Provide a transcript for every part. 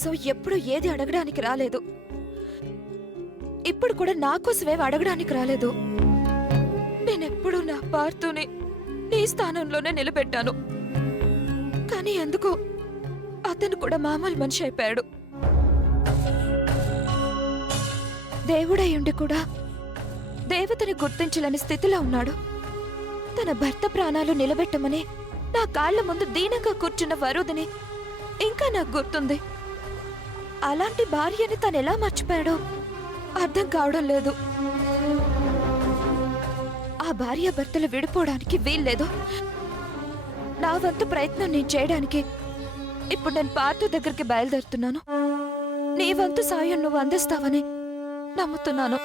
కోసం ఎప్పుడు ఏది అడగడానికి రాలేదు. ఇప్పుడు కూడా నా కోసమే అడగడానికి రాలేదు. నేనెప్పుడు నా పార్థుని నీ స్థానంలోనే నిలబెట్టాను. కానీ ఎందుకో అతను కూడా మామూలు మనిషి అయిపోయాడు. దేవుడయ్యుండి కూడా దేవతని గుర్తించలేని స్థితిలో ఉన్నాడు. తన భర్త ప్రాణాలు నిలబెట్టమని నా కాళ్ల ముందు దీనంగా కూర్చున్న వరుదిని ఇంకా నాకు గుర్తుంది. అలాంటి భార్యని తనెలా మర్చిపోయాడో అర్థం కావడం లేదు. ఆ భార్య భర్తలు విడిపోవడానికి వీల్లేదు. నా వంతు ప్రయత్నం నేను చేయడానికి ఇప్పుడు నేను పార్థు దగ్గరికి బయలుదేరుతున్నాను. నీ వంతు సాయం నువ్వు అందిస్తావని నమ్ముతున్నాను.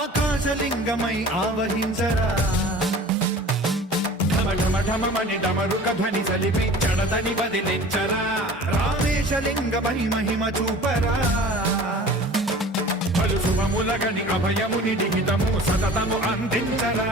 ఆకాశలింగమై ఆవహించరా, ఢమఢమఢమని డమరుక ధ్వని సలిపి చడదని వదిలించరా, రామేశలింగమై మహిమ చూపరా, పలు శుభములగని అభయముని లిఖితము సతతము అందించరా.